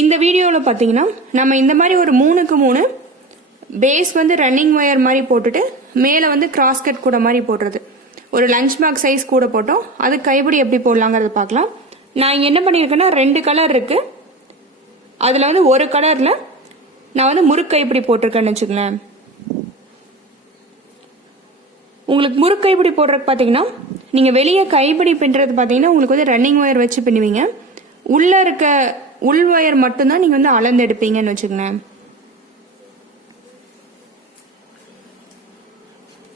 இந்த வீடியோவில் பார்த்தீங்கன்னா நம்ம இந்த மாதிரி ஒரு 3க்கு 3 பேஸ் வந்து ரன்னிங் ஒயர் மாதிரி போட்டுட்டு மேலே வந்து கிராஸ் கட் கூட மாதிரி போடுறது. ஒரு லஞ்ச் பேக் சைஸ் கூட போட்டோம். அது கைப்பிடி எப்படி போடலாங்கிறத பார்க்கலாம். நான் இங்கே என்ன பண்ணியிருக்கேன்னா 2 கலர் இருக்கு. அதில் வந்து ஒரு கலரில் நான் வந்து முறுக்கு கைப்பிடி போட்டிருக்கேன்னு வச்சுக்கலேன். உங்களுக்கு முறுக்கு கைப்பிடி போடுறதுக்கு பார்த்தீங்கன்னா நீங்கள் வெளியே கைப்பிடி பின்னுறது பார்த்தீங்கன்னா உங்களுக்கு வந்து ரன்னிங் ஒயர் வச்சு பின்னுவீங்க. உள்ளே இருக்க உள் ஒயர் மட்டும்தான் நீங்கள் வந்து அளந்து எடுப்பீங்கன்னு வச்சுக்கோங்க.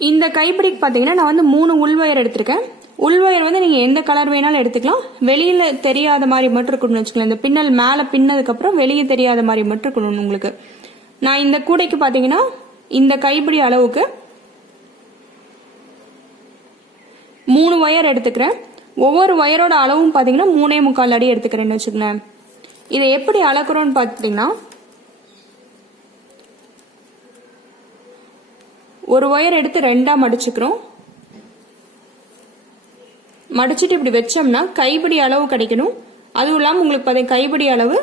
இந்த கைப்பிடிக்கு பார்த்தீங்கன்னா நான் வந்து 3 உள் ஒயர் எடுத்திருக்கேன். உள் ஒயர் வந்து நீங்கள் எந்த கலர் வேணாலும் எடுத்துக்கலாம். வெளியில் தெரியாத மாதிரி மட்டும் இருக்கணும்னு வச்சுக்கலாம். இந்த பின்னல் மேலே பின்னதுக்கப்புறம் வெளியே தெரியாத மாதிரி மட்டும் இருக்கணும் உங்களுக்கு. நான் இந்த கூடைக்கு பார்த்தீங்கன்னா இந்த கைப்பிடி அளவுக்கு 3 ஒயர் எடுத்துக்கிறேன். ஒவ்வொரு ஒயரோட அளவும் பார்த்தீங்கன்னா 3.25 அடி எடுத்துக்கிறேன்னு வச்சுக்கோங்களேன். இதை எப்படி அளக்குறோன்னு பார்த்தீங்கன்னா ஒரு ஒயர் எடுத்து 2ஆ மடிச்சுக்கிறோம். மடிச்சுட்டு இப்படி வச்சோம்னா கைப்பிடி அளவு கிடைக்கணும். அதுவும் இல்லாமல் உங்களுக்கு பார்த்தீங்க கைப்பிடி அளவு,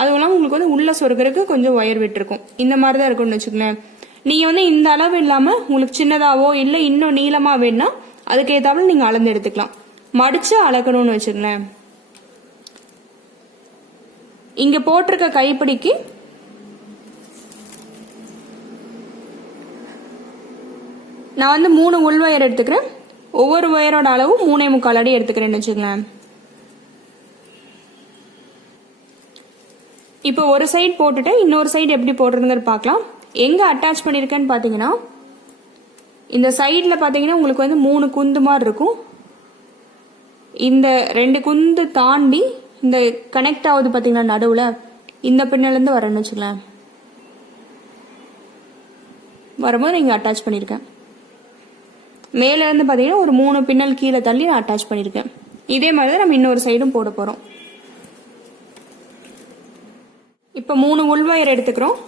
அதுவும் இல்லாமல் உங்களுக்கு வந்து உள்ள சொருகிறதுக்கு கொஞ்சம் ஒயர் விட்டுருக்கும். இந்த மாதிரி தான் இருக்கும்னு வச்சுக்கோங்களேன். நீங்கள் வந்து இந்த அளவு இல்லாமல் உங்களுக்கு சின்னதாவோ இல்லை இன்னும் நீளமாக வேணும்னா அதுக்கு ஏற்றாப்புல நீங்கள் அளந்து எடுத்துக்கலாம். மடிச்சு அளக்கணும்னு வச்சுக்கோங்களேன். இங்க போட்டிருக்க கைப்பிடிக்கு நான் வந்து 3 உள் ஒயர் எடுத்துக்கிறேன். ஒவ்வொரு ஒயரோட அளவு 3.25 அடி எடுத்துக்கிறேன்னு வச்சுக்கோங்களேன். இப்போ ஒரு சைடு போட்டுட்டு இன்னொரு சைடு எப்படி போடுறதுங்கிற பார்க்கலாம். எங்க அட்டாச் பண்ணிருக்கேன்னு பாத்தீங்கன்னா இந்த சைட்ல பாத்தீங்கன்னா உங்களுக்கு வந்து 3 குந்து மாதிரி இருக்கும். இந்த 2 குந்து தாண்டி இந்த கனெக்ட் ஆகுது பார்த்தீங்கன்னா நடுவில் இந்த பின்னலேருந்து வரேன்னு வச்சுக்கலாம். வரும்போது நீங்கள் அட்டாச் பண்ணியிருக்கேன். மேலேருந்து பார்த்தீங்கன்னா ஒரு 3 பின்னல் கீழே தள்ளி நான் அட்டாச் பண்ணியிருக்கேன். இதே மாதிரி தான் நம்ம இன்னொரு சைடும் போட போகிறோம். இப்போ 3 உள் ஒயர் எடுத்துக்கிறோம்.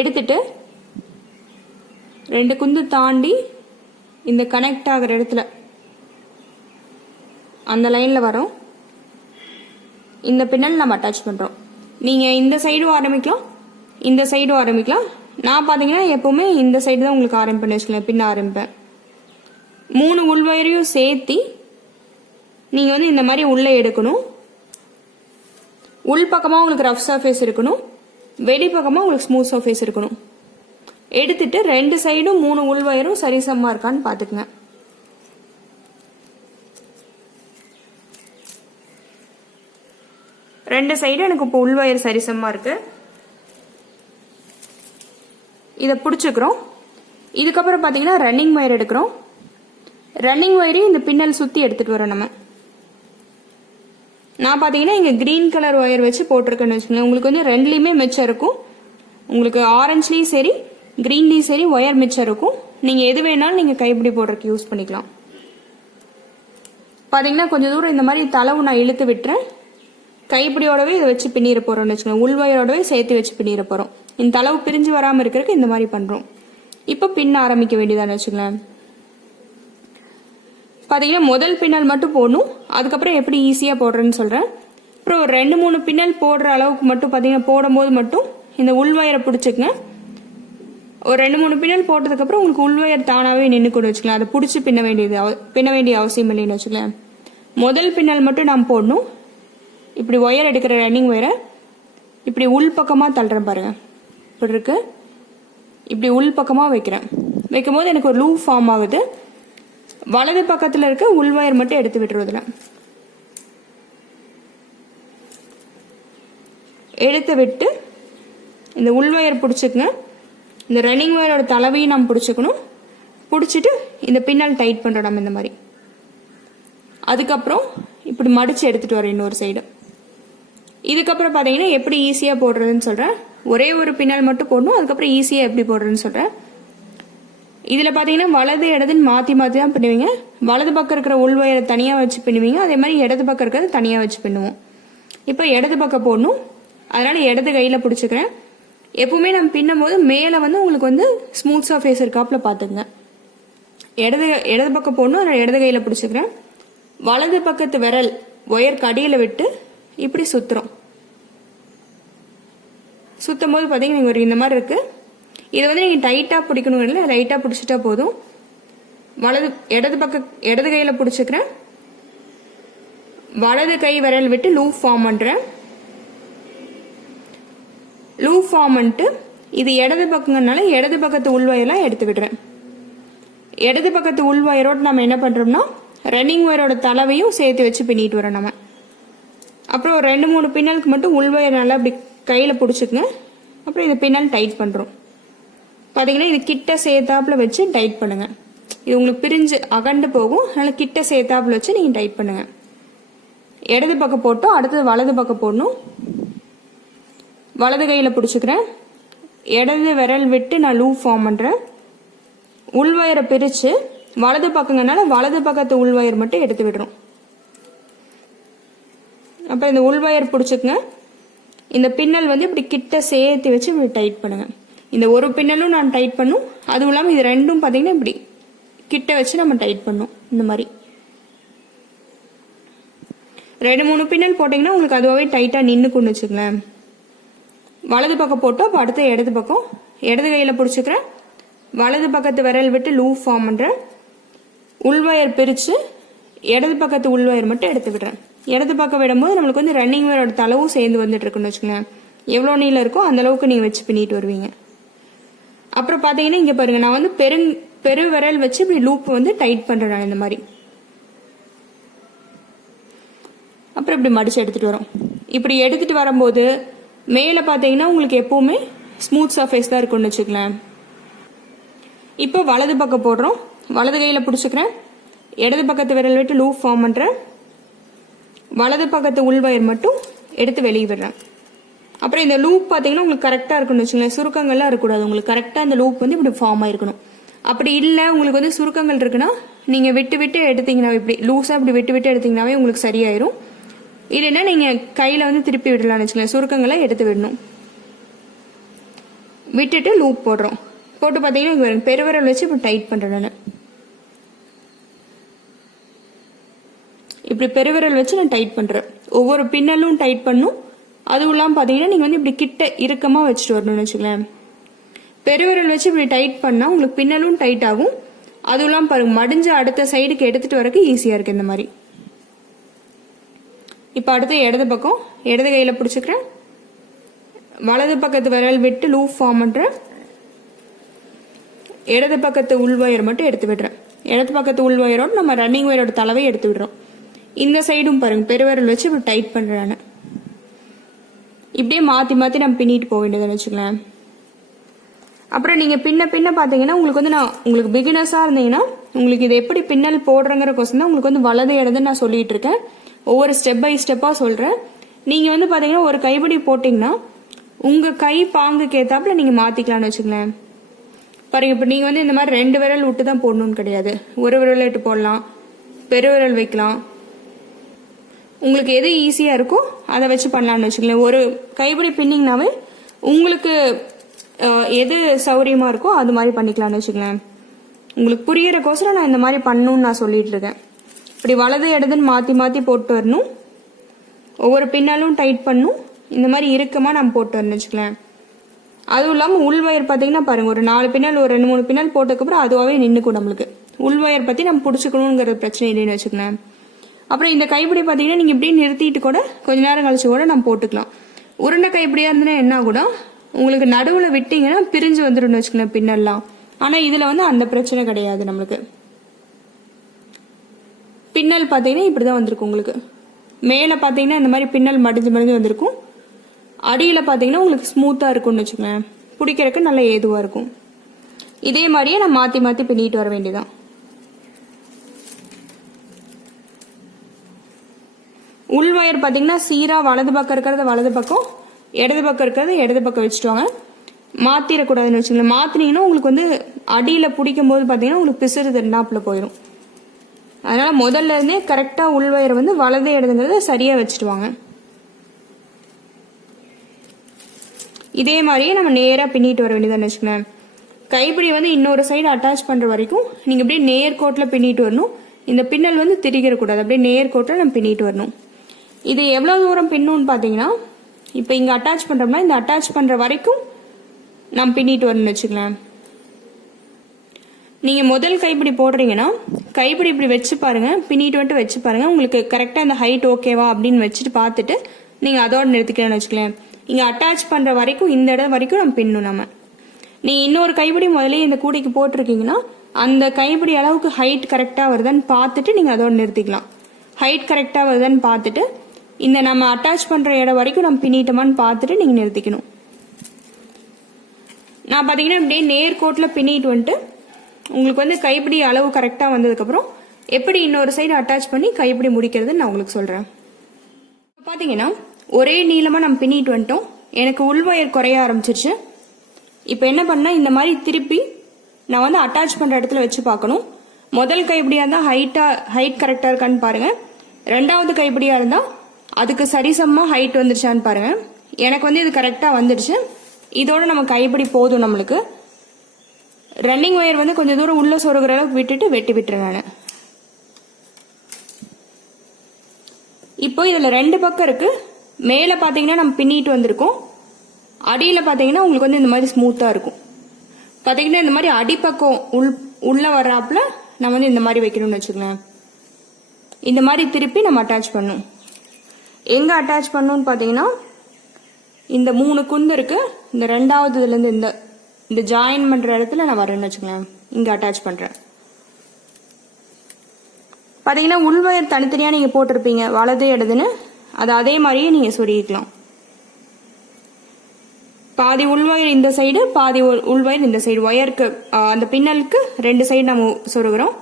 எடுத்துட்டு 2 குந்து தாண்டி இந்த கனெக்ட் ஆகிற இடத்துல அந்த லைனில் வரும். இந்த பின்னல் நம்ம அட்டாச் பண்ணுறோம். நீங்கள் இந்த சைடும் ஆரம்பிக்கலாம், இந்த சைடும் ஆரம்பிக்கலாம். நான் பார்த்தீங்கன்னா எப்போவுமே இந்த சைடு தான் உங்களுக்கு ஆரம்பிப்பேன்னு வச்சுக்கலாம். பின்ன ஆரம்பிப்பேன். 3 உள் ஒயரையும் சேர்த்தி நீங்கள் வந்து இந்த மாதிரி உள்ளே எடுக்கணும். உள் பக்கமாக உங்களுக்கு ரஃப் சர்ஃபேஸ் இருக்கணும், வெளி பக்கமாக உங்களுக்கு ஸ்மூத் சர்ஃபேஸ் இருக்கணும். எடுத்துட்டு 2 சைடும் 3 உள் ஒயரும் சரிசமமாக இருக்கான்னு பார்த்துக்குங்க. ரெண்டு சைடும் எனக்கு இப்போ உள் ஒயர் சரிசமமா இருக்கு. இதை பிடிச்சிக்கிறோம். இதுக்கப்புறம் பார்த்தீங்கன்னா ரன்னிங் ஒயர் எடுக்கிறோம். ரன்னிங் ஒயரையும் இந்த பின்னல் சுற்றி எடுத்துட்டு வரோம் நம்ம. நான் பார்த்தீங்கன்னா இங்கே கிரீன் கலர் ஒயர் வச்சு போட்டிருக்கேன்னு வச்சுக்கோங்க. உங்களுக்கு வந்து 2லையுமே மிச்சம் இருக்கும். உங்களுக்கு ஆரஞ்சுலேயும் சரி கிரீன்லேயும் சரி ஒயர் மிச்சம் இருக்கும். நீங்கள் எது வேணாலும் நீங்கள் கைப்பிடி போடுறதுக்கு யூஸ் பண்ணிக்கலாம். பார்த்தீங்கன்னா கொஞ்சம் தூரம் இந்த மாதிரி தளவு நான் இழுத்து விட்டுறேன். கைப்பிடியோடவே இதை வச்சு பின்னிட போறோம்னு வச்சுக்கோங்க. உள் ஒயரோடவே சேர்த்து வச்சு பின்னிட போறோம். இந்த தளவு பிரிஞ்சு வராமல் இருக்கிறதுக்கு இந்த மாதிரி பண்றோம். இப்போ பின்ன ஆரம்பிக்க வேண்டியதான்னு வச்சுக்கலாம். பார்த்தீங்கன்னா முதல் பின்னல் மட்டும் போடணும். அதுக்கப்புறம் எப்படி ஈஸியாக போடுறேன்னு சொல்றேன். அப்புறம் ஒரு 2-3 பின்னல் போடுற அளவுக்கு மட்டும் பார்த்தீங்கன்னா போடும்போது மட்டும் இந்த உள் ஒயரை பிடிச்சிக்கங்க. ஒரு 2-3 பின்னல் போட்டதுக்கப்புறம் உங்களுக்கு உள் ஒயர் தானாகவே நின்று கூட வச்சுக்கலாம். அதை பிடிச்சி பின்ன வேண்டிய அவசியம் இல்லைன்னு வச்சுக்கலாம். முதல் பின்னல் மட்டும் நாம் போடணும். இப்படி ஒயர் எடுக்கிற ரன்னிங் ஒயரை இப்படி உள் பக்கமாக தள்ளுறேன் பாருங்க. இப்படி இருக்கு. இப்படி உள் பக்கமாக வைக்கிறேன். வைக்கும் போது எனக்கு ஒரு லூப் ஃபார்ம் ஆகுது. வலது பக்கத்தில் இருக்க உள் ஒயர் மட்டும் எடுத்து விட்டுருவதில்ல. எடுத்து விட்டு இந்த உள் ஒயர் பிடிச்சிக்கங்க. இந்த ரன்னிங் ஒயரோட தலைவையும் நம்ம பிடிச்சிக்கணும். பிடிச்சிட்டு இந்த பின்னல் டைட் பண்ணுறோம் நம்ம இந்த மாதிரி. அதுக்கப்புறம் இப்படி மடிச்சு எடுத்துட்டு வரேன் இன்னொரு சைடு. இதுக்கப்புறம் பார்த்தீங்கன்னா எப்படி ஈஸியாக போடுறதுன்னு சொல்கிறேன். ஒரே ஒரு பின்னல் மட்டும் போடணும். அதுக்கப்புறம் ஈஸியாக எப்படி போடுறதுன்னு சொல்கிறேன். இதில் பார்த்தீங்கன்னா வலது இடதுன்னு மாற்றி மாற்றி தான் பின்னுவீங்க. வலது பக்கம் இருக்கிற உள் ஒயரை தனியாக வச்சு பின்னுவீங்க. அதே மாதிரி இடது பக்கம் இருக்கிறது தனியாக வச்சு பின்னுவோம். இப்போ இடது பக்கம் போடணும். அதனால இடது கையில் பிடிச்சிக்கிறேன். எப்பவுமே நம்ம பின்னும் போது மேலே வந்து உங்களுக்கு வந்து ஸ்மூத் சர்ஃபேஸ் இருக்காப்புல பார்த்துங்க. இடது பக்கம் போடணும். அதனால இடது கையில் பிடிச்சிக்கிறேன். வலது பக்கத்து விரல் ஒயர் கடியில் விட்டு இப்படி சுத்துறோம். சுத்தும் போது பார்த்தீங்கன்னா ஒரு இந்த மாதிரி இருக்கு. இதை வந்து நீங்கள் டைட்டாக பிடிக்கணும் இல்லை, லைட்டாக பிடிச்சிட்டா போதும். இடது கையில் பிடிச்சிக்கிறேன். வலது கை விரல் விட்டு லூப் ஃபார்ம் பண்ணுறேன். லூப் ஃபார்ம் பண்ணிட்டு இது இடது பக்கங்கனால இடது பக்கத்து உள்வயரெல்லாம் எடுத்து விடுறேன். இடது பக்கத்து உள்வயரோடு நம்ம என்ன பண்ணுறோம்னா ரன்னிங் ஒயரோட தலைவையும் சேர்த்து வச்சு பின்னிட்டு வரோம் நம்ம. அப்புறம் ஒரு 2-3 பின்னலுக்கு மட்டும் உள்வயர் நல்லா அப்படி கையில் பிடிச்சிக்குங்க. அப்புறம் இந்த பின்னல் டைட் பண்ணுறோம். பார்த்தீங்கன்னா இது கிட்ட சேர்த்தாப்புல வச்சு டைட் பண்ணுங்க. இது உங்களுக்கு பிரிஞ்சு அகண்டு போகும். அதனால கிட்ட சேர்த்தாப்புல வச்சு நீங்கள் டைட் பண்ணுங்க. இடது பக்கம் போட்டோம், அடுத்தது வலது பக்கம் போடணும். வலது கையில் பிடிச்சிக்கிறேன். இடது விரல் விட்டு நான் லூப் ஃபார்ம் பண்ணுறேன். உள்வயரை பிரித்து வலது பக்கங்கனால வலது பக்கத்து உள்வயர் மட்டும் எடுத்து விடுறோம். அப்போ இந்த உள்வயர் பிடிச்சிக்குங்க. இந்த பின்னல் வந்து இப்படி கிட்ட சேர்த்து வச்சு இப்படி டைட் பண்ணுங்க. இந்த ஒரு பின்னலும் நான் டைட் பண்ணும், அதுவும் இல்லாமல் இது ரெண்டும் பார்த்தீங்கன்னா இப்படி கிட்ட வச்சு நம்ம டைட் பண்ணும். இந்த மாதிரி 2-3 பின்னல் போட்டிங்கன்னா உங்களுக்கு அதுவாகவே டைட்டாக நின்றுக்குன்னு வச்சுங்களேன். வலது பக்கம் போட்டோம். அப்போ அடுத்த இடது பக்கம் இடது கையில் பிடிச்சிக்கிறேன். வலது பக்கத்து விரல் விட்டு லூப் ஃபார்ம் பண்ணுறேன். உள்வயர் பிரித்து இடது பக்கத்து உள்வயர் மட்டும் எடுத்து விடுறேன். இடது பக்கம் விடும்போது நம்மளுக்கு வந்து ரன்னிங் வயரோட தளவும் சேர்ந்து வந்துட்டு இருக்குன்னு வச்சுக்கோங்களேன். எவ்வளோ நீளம் இருக்கோ அந்த அளவுக்கு நீங்கள் வச்சு பின்னிட்டு வருவீங்க. அப்புறம் பார்த்தீங்கன்னா இங்கே பாருங்க, நான் வந்து பெரு விரல் வச்சு இப்படி லூப் வந்து டைட் பண்ணுறேன் நான் இந்த மாதிரி. அப்புறம் இப்படி மடிச்சு எடுத்துட்டு வரோம். இப்படி எடுத்துட்டு வரும்போது மேலே பார்த்தீங்கன்னா உங்களுக்கு எப்பவுமே ஸ்மூத் சர்ஃபேஸ் தான் இருக்கும்னு வச்சுக்கலாம். இப்போ வலது பக்கம் போடுறோம். வலது கையில் பிடிச்சிக்கிறேன். இடது பக்கத்து விரல் விட்டு லூப் ஃபார்ம் பண்ணுறேன். வலது பக்கத்து உள்வயர் மட்டும் எடுத்து வெளியே விடுறேன். அப்புறம் இந்த லூப் பார்த்தீங்கன்னா உங்களுக்கு கரெக்டாக இருக்குன்னு வச்சுங்களேன். சுருக்கங்கள்லாம் இருக்கக்கூடாது. உங்களுக்கு கரெக்டாக இந்த லூப் வந்து இப்படி ஃபார்ம் ஆயிருக்கணும். அப்படி இல்லை உங்களுக்கு வந்து சுருக்கங்கள் இருக்குன்னா நீங்கள் விட்டு விட்டு எடுத்தீங்கன்னா இப்படி லூஸாக இப்படி விட்டு விட்டு எடுத்தீங்கன்னாவே உங்களுக்கு சரியாயிரும். இல்லைன்னா நீங்கள் கையில் வந்து திருப்பி விடலாம்னு வச்சுக்கலாம். சுருக்கங்களை எடுத்து விடணும். விட்டுட்டு லூப் போடுறோம். போட்டு பார்த்தீங்கன்னா இங்கே பெருவிரல் வச்சு இப்போ டைட் பண்ணுறேன் நான். இப்படி பெருவிரல் வச்சு நான் டைட் பண்ணுறேன். ஒவ்வொரு பின்னலும் டைட் பண்ணும். அதுவும் இல்லாமல் பார்த்தீங்கன்னா நீங்கள் வந்து இப்படி கிட்ட இறுக்கமாக வச்சுட்டு வரணும்னு வச்சுக்கலாம். பெருவிரல் வச்சு இப்படி டைட் பண்ணால் உங்களுக்கு பின்னலும் டைட் ஆகும். அதுவும் இல்லாமல் பாருங்க மடிஞ்ச அடுத்த சைடுக்கு எடுத்துகிட்டு வரக்கு ஈஸியாக இருக்குது இந்த மாதிரி. இப்போ அடுத்து இடது பக்கம் இடது கையில் பிடிச்சிக்கிறேன். வலது பக்கத்து விரல் விட்டு லூப் ஃபார்ம் பண்ணுறேன். இடது பக்கத்து உள்வயர் மட்டும் எடுத்து விடுறேன். இடது பக்கத்து உள்வயரோடு நம்ம ரன்னிங் வயரோட தலைவை எடுத்து விடுறோம். இந்த சைடும் பாருங்க பெருவிரல் வச்சு இப்போ டைட் பண்ணுறேன். இப்படியே மாற்றி மாற்றி நம்ம பின்னிட்டு போக வேண்டியதுன்னு வச்சுக்கலாம். அப்புறம் நீங்கள் பின்ன பார்த்தீங்கன்னா உங்களுக்கு வந்து நான் உங்களுக்கு பிகினர்ஸாக இருந்தீங்கன்னா உங்களுக்கு இது எப்படி பின்னல் போடுறங்கிற கொஸ்டின் தான் உங்களுக்கு வந்து வலது இடதுன்னு நான் சொல்லிட்டு இருக்கேன். ஒவ்வொரு ஸ்டெப் பை ஸ்டெப்பாக சொல்கிறேன். நீங்கள் வந்து பார்த்தீங்கன்னா ஒரு கைப்பிடி போட்டிங்கன்னா உங்கள் கை பாங்குக்கு ஏற்றாப்புல நீங்கள் மாற்றிக்கலான்னு வச்சுக்கலாம். பாருங்க இப்போ நீங்கள் வந்து இந்த மாதிரி 2 விரல் விட்டு தான் போடணும்னு கிடையாது. ஒரு விரல் விட்டு போடலாம், பெருவிரல் வைக்கலாம். உங்களுக்கு எது ஈஸியாக இருக்கோ அதை வச்சு பண்ணலான்னு வச்சுக்கலாம். ஒரு கைப்பிடி பின்னிங்கனாவே உங்களுக்கு எது சௌரியமாக இருக்கோ அது மாதிரி பண்ணிக்கலான்னு வச்சுக்கலாம். உங்களுக்கு புரியறக்கோசரம் நான் இந்த மாதிரி பண்ணணும்னு நான் சொல்லிட்டு இருக்கேன். இப்படி வலது இடதுன்னு மாற்றி மாற்றி போட்டு வரணும். ஒவ்வொரு பின்னாலும் டைட் பண்ணணும். இந்த மாதிரி இறுக்கமாக நம்ம போட்டு வரணும்னு வச்சுக்கலாம். அதுவும் இல்லாமல் உள்வயர் பார்த்தீங்கன்னா பாருங்கள் ஒரு 4 பின்னல் ஒரு 2-3 பின்னல் போட்டதுக்கப்புறம் அதுவாகவே நின்றுக்கும் நம்மளுக்கு. உள்வயர் பற்றி நம்ம பிடிச்சிக்கணுங்கிற பிரச்சனை இல்லைன்னு வச்சுக்கலாம். அப்புறம் இந்த கைப்பிடி பார்த்தீங்கன்னா நீங்கள் இப்படியே நிறுத்திட்டு கூட கொஞ்ச நேரம் கழிச்சு கூட நம்ம போட்டுக்கலாம். உருண்டை கைப்பிடியாக இருந்ததுன்னா என்ன கூட உங்களுக்கு நடுவில் விட்டீங்கன்னா பிரிஞ்சு வந்துடும் வச்சுக்கலாம் பின்னல்லாம். ஆனால் இதில் வந்து அந்த பிரச்சனை கிடையாது நம்மளுக்கு. பின்னல் பார்த்தீங்கன்னா இப்படி தான் வந்திருக்கும் உங்களுக்கு. மேலே பார்த்தீங்கன்னா இந்த மாதிரி பின்னல் மடிஞ்சு மடிஞ்சு வந்திருக்கும். அடியில் பார்த்தீங்கன்னா உங்களுக்கு ஸ்மூத்தாக இருக்கும்னு வச்சுக்கோங்க. பிடிக்கிறதுக்கு நல்லா ஏதுவாக இருக்கும். இதே மாதிரியே நான் மாற்றி மாற்றி பின்னிட்டு வர வேண்டியதான். உள்வயர் பார்த்தீங்கன்னா சீராக வலது பக்கம் இருக்கிறது வலது பக்கம், இடது பக்கம் இருக்கிறது இடது பக்கம் வச்சுட்டு வாங்க. மாற்றிடக்கூடாதுன்னு வச்சுக்கோங்களேன். மாற்றினீங்கன்னா உங்களுக்கு வந்து அடியில் பிடிக்கும் போது பார்த்தீங்கன்னா உங்களுக்கு பிசுறு தண்ணாப்பில் போயிடும். அதனால் முதல்ல இருந்தே கரெக்டாக உள்வயர் வந்து வலது இடதுங்கிறத சரியாக வச்சுட்டு வாங்க. இதே மாதிரியே நம்ம நேராக பின்னிட்டு வர வேண்டியதான்னு வச்சுக்கோங்களேன். கைப்பிடி வந்து இன்னொரு சைடு அட்டாச் பண்ணுற வரைக்கும் நீங்கள் அப்படியே நேர்கோட்டில் பின்னிட்டு வரணும். இந்த பின்னல் வந்து திரிக்கிறக்கூடாது. அப்படியே நேர்கோட்டில் நம்ம பின்னிட்டு வரணும். இது எவ்வளோ தூரம் பின்னுன்னு பார்த்தீங்கன்னா, இப்போ இங்கே அட்டாச் பண்ணுறோம்னா இந்த அட்டாச் பண்ணுற வரைக்கும் நம்ம பின்னிட்டு வரணும்னு வச்சுக்கலாம். நீங்கள் முதல் கைப்பிடி போடுறீங்கன்னா கைப்பிடி இப்படி வச்சு பாருங்கள், பின்னிட்டு வந்துட்டு வச்சு பாருங்கள். உங்களுக்கு கரெக்டாக இந்த ஹைட் ஓகேவா அப்படின்னு வச்சுட்டு பார்த்துட்டு நீங்கள் அதோடு நிறுத்திக்கலாம்னு வச்சுக்கலாம். இங்கே அட்டாச் பண்ணுற வரைக்கும் இந்த இடம் வரைக்கும் நம்ம பின்னும். நம்ம நீங்கள் இன்னொரு கைப்பிடி முதலே இந்த கூடைக்கு போட்டிருக்கீங்கன்னா அந்த கைப்பிடி அளவுக்கு ஹைட் கரெக்டாக வருதான்னு பார்த்துட்டு நீங்கள் அதோடு நிறுத்திக்கலாம். ஹைட் கரெக்டாக வருதான்னு பார்த்துட்டு இந்த நம்ம அட்டாச் பண்ணுற இடம் வரைக்கும் நம்ம பின்னிட்டோமான்னு பார்த்துட்டு நீங்கள் நிறுத்திக்கணும். நான் பார்த்தீங்கன்னா இப்படியே நேர்கோட்டில் பின்னிட்டு வந்துட்டு உங்களுக்கு வந்து கைப்பிடி அளவு கரெக்டாக வந்ததுக்கப்புறம் எப்படி இன்னொரு சைடு அட்டாச் பண்ணி கைப்பிடி முடிக்கிறதுன்னு நான் உங்களுக்கு சொல்கிறேன். பார்த்தீங்கன்னா ஒரே நீளமாக நம்ம பின்னிட்டு வந்துட்டோம். எனக்கு உள்வயர் குறைய ஆரம்பிச்சிருச்சு. இப்போ என்ன பண்ணால் இந்த மாதிரி திருப்பி நான் வந்து அட்டாச் பண்ணுற இடத்துல வச்சு பார்க்கணும். முதல் கைப்பிடியாக இருந்தால் ஹைட் கரெக்டாக இருக்கான்னு பாருங்கள். ரெண்டாவது கைப்பிடியாக இருந்தால் அதுக்கு சரிசமமாக ஹைட் வந்துருச்சான்னு பாருங்கள். எனக்கு வந்து இது கரெக்டாக வந்துடுச்சு. இதோட நம்ம கைப்பிடி போதும். நம்மளுக்கு ரன்னிங் ஒயர் வந்து கொஞ்சம் தூரம் உள்ள சொருகிற அளவுக்கு விட்டுட்டு வெட்டி விட்டுறேன் நான். இப்போ இதில் ரெண்டு பக்கம் இருக்கு. மேலே பார்த்தீங்கன்னா நம்ம பின்னிட்டு வந்திருக்கோம். அடியில் பார்த்தீங்கன்னா உங்களுக்கு வந்து இந்த மாதிரி ஸ்மூத்தாக இருக்கும். பார்த்தீங்கன்னா இந்த மாதிரி அடிப்பக்கம் உள்ள வர்றாப்புல நம்ம வந்து இந்த மாதிரி வைக்கணும்னு வச்சுக்கோங்க. இந்த மாதிரி திருப்பி நம்ம அட்டாச் பண்ணணும். எங்கே அட்டாச் பண்ணணும்னு பார்த்தீங்கன்னா இந்த 3 குந்து இருக்கு. இந்த ரெண்டாவது இதுலேருந்து இந்த ஜாயின் பண்ணுற இடத்துல நான் வரேன்னு வச்சுக்கோங்க. இங்கே அட்டாச் பண்ணுறேன். பார்த்தீங்கன்னா உள்வயர் தனித்தனியாக நீங்கள் போட்டிருப்பீங்க வலது இடதுன்னு. அது அதே மாதிரியே நீங்கள் சொருகிக்கலாம். பாதி உள்வயர் இந்த சைடு, பாதி உள்வயர் இந்த சைடு. ஒயருக்கு அந்த பின்னலுக்கு 2 சைடு நம்ம சொருகிறோம்.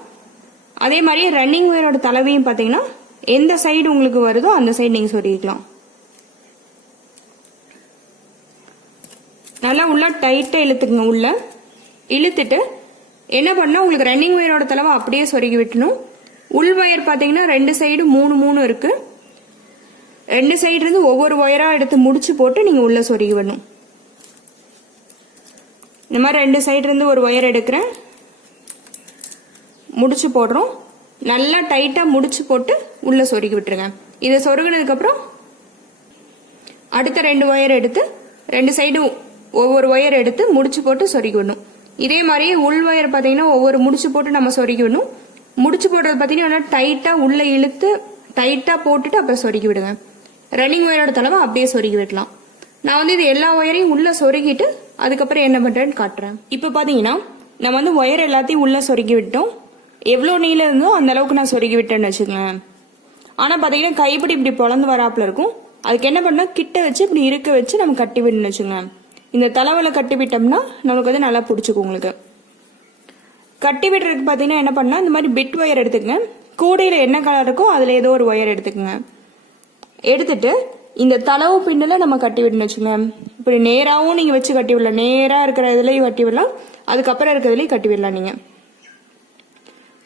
அதே மாதிரியே ரன்னிங் ஒயரோட தலைவையும் பார்த்தீங்கன்னா எந்த சைடு உங்களுக்கு வருதோ அந்த சைடு நீங்கள் சொருகிக்கலாம். நல்லா உள்ள டைட்டாக இழுத்துக்குங்க. உள்ள இழுத்துட்டு என்ன பண்ணால் உங்களுக்கு ரன்னிங் ஒயரோட தலைவை அப்படியே சொருகி விட்டணும். உள் ஒயர் பார்த்தீங்கன்னா 2 சைடு 3 இருக்கு. 2 சைடு இருந்து ஒவ்வொரு ஒயராக எடுத்து முடிச்சு போட்டு நீங்கள் உள்ள சொருகி விடணும். இந்த மாதிரி 2 சைடு இருந்து ஒரு ஒயர் எடுக்கிறேன், முடிச்சு போடுறோம். நல்லா டைட்டாக முடிச்சு போட்டு உள்ள சொருகி விட்டுருங்க. இதை சொருகினதுக்கப்புறம் அடுத்த 2 ஒயர் எடுத்து 2 சைடு ஒவ்வொரு ஒயர் எடுத்து முடிச்சு போட்டு சொருகி விடணும். இதே மாதிரியே உள் ஒயர் பார்த்தீங்கன்னா ஒவ்வொரு முடிச்சு போட்டு நம்ம சொருகி விடணும். முடிச்சு போடுறது பார்த்தீங்கன்னா டைட்டாக உள்ள இழுத்து டைட்டாக போட்டுட்டு அப்புறம் சொருகி விடுங்க. ரன்னிங் ஒயரோட தலைவை அப்படியே சொருகி விடலாம். நான் வந்து இது எல்லா ஒயரையும் உள்ள சொருகிட்டு அதுக்கப்புறம் என்ன பண்ணுறேன்னு காட்டுறேன். இப்போ பார்த்தீங்கன்னா நம்ம வந்து ஒயர் எல்லாத்தையும் உள்ள சொருகி விட்டோம். எவ்வளோ நீளம் இருந்தோ அந்த அளவுக்கு நான் சொருகி விட்டேன்னு வச்சுக்கோங்களேன். ஆனால் பார்த்தீங்கன்னா கைப்பிடி இப்படி பொழந்து வராப்புல இருக்கும். அதுக்கு என்ன பண்ணால் கிட்ட வச்சு இப்படி இருக்க வச்சு நம்ம கட்டி விடணும்னு வச்சுக்கோங்களேன். இந்த தலைவில் கட்டி விட்டோம்னா நம்மளுக்கு வந்து நல்லா பிடிச்சிக்கும். உங்களுக்கு கட்டி விடுறதுக்கு பார்த்தீங்கன்னா என்ன பண்ணால் இந்த மாதிரி பிட் ஒயர் எடுத்துக்கங்க. கூடையில் என்ன கலர் இருக்கோ அதில் ஏதோ ஒரு ஒயர் எடுத்துக்கங்க. எடுத்துட்டு இந்த தளவு பின்னில் நம்ம கட்டி விடணும்னு வச்சுக்கோங்க. இப்படி நேராகவும் நீங்கள் வச்சு கட்டி விடலாம், நேராக இருக்கிற இதுலேயும் கட்டி விடலாம், அதுக்கப்புறம் இருக்கிறதுலையும் கட்டி விடலாம். நீங்கள்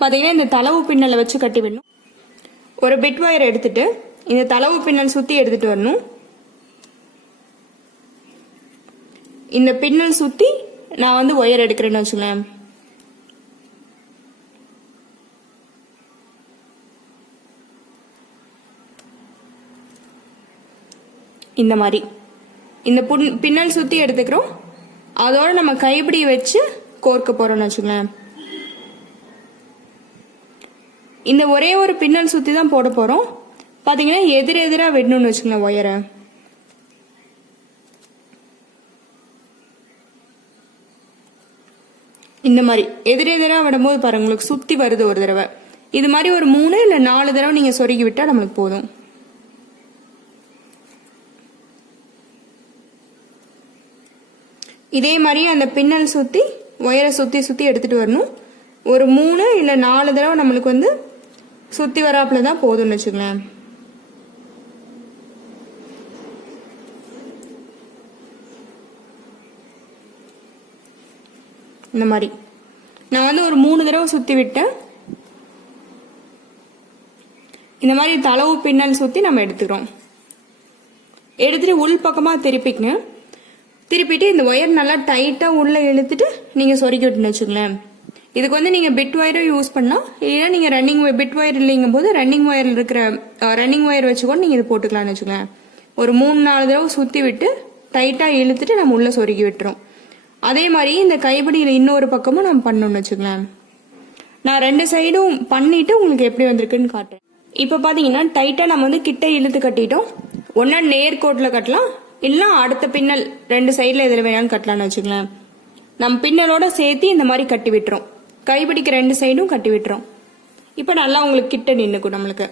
பார்த்தீங்கன்னா இந்த தளவு பின்னலை வச்சு கட்டி விடணும். ஒரு பிட் ஒயர் எடுத்துட்டு இந்த தளவு பின்னல் சுற்றி எடுத்துட்டு வரணும். இந்த பின்னல் சுற்றி நான் வந்து ஒயர் எடுக்கிறேன்னு வச்சுக்கோங்களேன். இந்த மாதிரி இந்த பின்னல் சுற்றி எடுத்துக்கிறோம். அதோட நம்ம கைப்பிடி வச்சு கோர்க்க போறோம்னு வச்சுக்கோங்களேன். இந்த ஒரே ஒரு பின்னல் சுற்றி தான் போட போகிறோம். பார்த்தீங்கன்னா எதிரெதிராக விடணும்னு வச்சுக்கோங்களேன் ஒயரை. இந்த மாதிரி எதிரெதிராக விடும்போது பாருங்க உங்களுக்கு சுற்றி வருது ஒரு தடவை. இது மாதிரி ஒரு 3 இல்லை 4 தடவை நீங்கள் சொருகி விட்டால் நம்மளுக்கு போதும். இதே மாதிரி அந்த பின்னல் சுற்றி ஒயரை சுற்றி சுற்றி எடுத்துகிட்டு வரணும். ஒரு 3 இல்லை 4 தடவை நம்மளுக்கு வந்து சுற்றி வராப்புல தான் போதும்னு வச்சுக்கோங்களேன். இந்த மாதிரி நான் வந்து ஒரு 3 தடவை சுற்றி விட்டேன். இந்த மாதிரி தளவு பின்னல் சுற்றி நம்ம எடுத்துக்கிறோம். எடுத்துட்டு உள் பக்கமாக திருப்பிக்கங்க. திருப்பிட்டு இந்த ஒயர் நல்லா டைட்டாக உள்ளே இழுத்துட்டு நீங்கள் சொருக்கி விட்டுன்னு வச்சுக்கோங்களேன். இதுக்கு வந்து நீங்கள் பிட் ஒயரும் யூஸ் பண்ணலாம், இல்லைன்னா நீங்கள் ரன்னிங் பிட் ஒயர் இல்லைங்கும் போது ரன்னிங் ஒயரில் இருக்கிற ரன்னிங் ஒயர் வச்சு கூட நீங்கள் இது போட்டுக்கலாம்னு வச்சுக்கோங்க. ஒரு 3-4 தடவை சுற்றி விட்டு டைட்டாக இழுத்துட்டு நம்ம உள்ளே சொருகி விட்டுரும். அதே மாதிரி இந்த கைப்பிடியில் இன்னொரு பக்கமும் நம்ம பண்ணணும்னு வச்சுக்கலாம். நான் 2 சைடும் பண்ணிட்டு உங்களுக்கு எப்படி வந்திருக்குன்னு காட்டுறேன். இப்போ பார்த்தீங்கன்னா டைட்டாக நம்ம வந்து கிட்ட இழுத்து கட்டிட்டோம். ஒன்றா நேர்கோட்டில் கட்டலாம், இல்லைன்னா அடுத்த பின்னல் 2 சைடில் எதில் வேணாலும் கட்டலாம்னு வச்சுக்கலாம். நம்ம பின்னலோட சேர்த்து இந்த மாதிரி கட்டி விட்டுரும். கைப்பிடிக்கு 2 சைடும் கட்டி விட்டுரும். இப்போ நல்லா உங்களுக்கு கிட்ட நின்றுக்கும். நம்மளுக்கு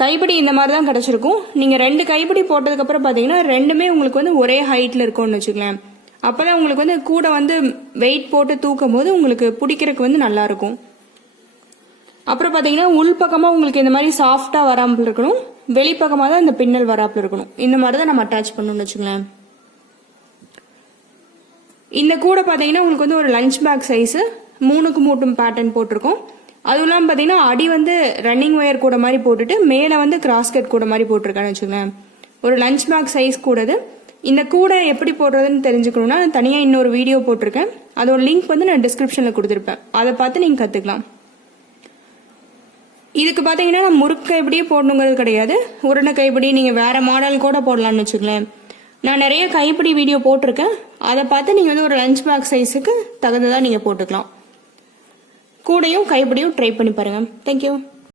கைப்பிடி இந்த மாதிரி தான் கிடச்சிருக்கும். நீங்கள் 2 கைப்பிடி போட்டதுக்கப்புறம் பார்த்தீங்கன்னா ரெண்டுமே உங்களுக்கு வந்து ஒரே ஹைட்டில் இருக்கும்னு வச்சுக்கலாம். அப்போ தான் உங்களுக்கு வந்து கூட வந்து வெயிட் போட்டு தூக்கும் போது உங்களுக்கு பிடிக்கிறதுக்கு வந்து நல்லாயிருக்கும். அப்புறம் பார்த்தீங்கன்னா உள்பக்கமாக உங்களுக்கு இந்த மாதிரி சாஃப்டாக வராமல் இருக்கணும், வெளிப்பக்கமாக தான் இந்த பின்னல் வராமல் இருக்கணும். இந்த மாதிரி தான் நம்ம அட்டாச் பண்ணணும்னு வச்சுக்கலாம். இந்த கூட பார்த்தீங்கன்னா உங்களுக்கு வந்து ஒரு லஞ்ச் பேக் சைஸு 3க்கு 3 பேட்டர்ன் போட்டிருக்கோம். அதுவும் இல்லாமல் பார்த்தீங்கன்னா அடி வந்து ரன்னிங் ஒயர் கூட மாதிரி போட்டுட்டு மேலே வந்து கிராஸ்கட் கூட மாதிரி போட்டிருக்கான்னு வச்சுக்கோங்களேன். ஒரு லஞ்ச் பேக் சைஸ் கூடது. இந்த கூடை எப்படி போடுறதுன்னு தெரிஞ்சுக்கணும்னா நான் தனியாக இன்னொரு வீடியோ போட்டிருக்கேன். அதோட லிங்க் வந்து நான் டிஸ்கிரிப்ஷனில் கொடுத்துருப்பேன். அதை பார்த்து நீங்கள் கற்றுக்கலாம். இதுக்கு பார்த்தீங்கன்னா நான் முறுக்கு கைப்பிடியே போடணுங்கிறது கிடையாது. உருண்டை கைப்பிடி நீங்கள் வேறு மாடல் கூட போடலான்னு வச்சுக்கலேன். நான் நிறைய கைப்பிடி வீடியோ போட்டிருக்கேன். அதை பார்த்து நீங்கள் வந்து ஒரு லஞ்ச் பேக் சைஸுக்கு தகுந்ததாக நீங்கள் போட்டுக்கலாம். கூடையும் கைப்பிடியும் ட்ரை பண்ணி பாருங்கள். தேங்க்யூ.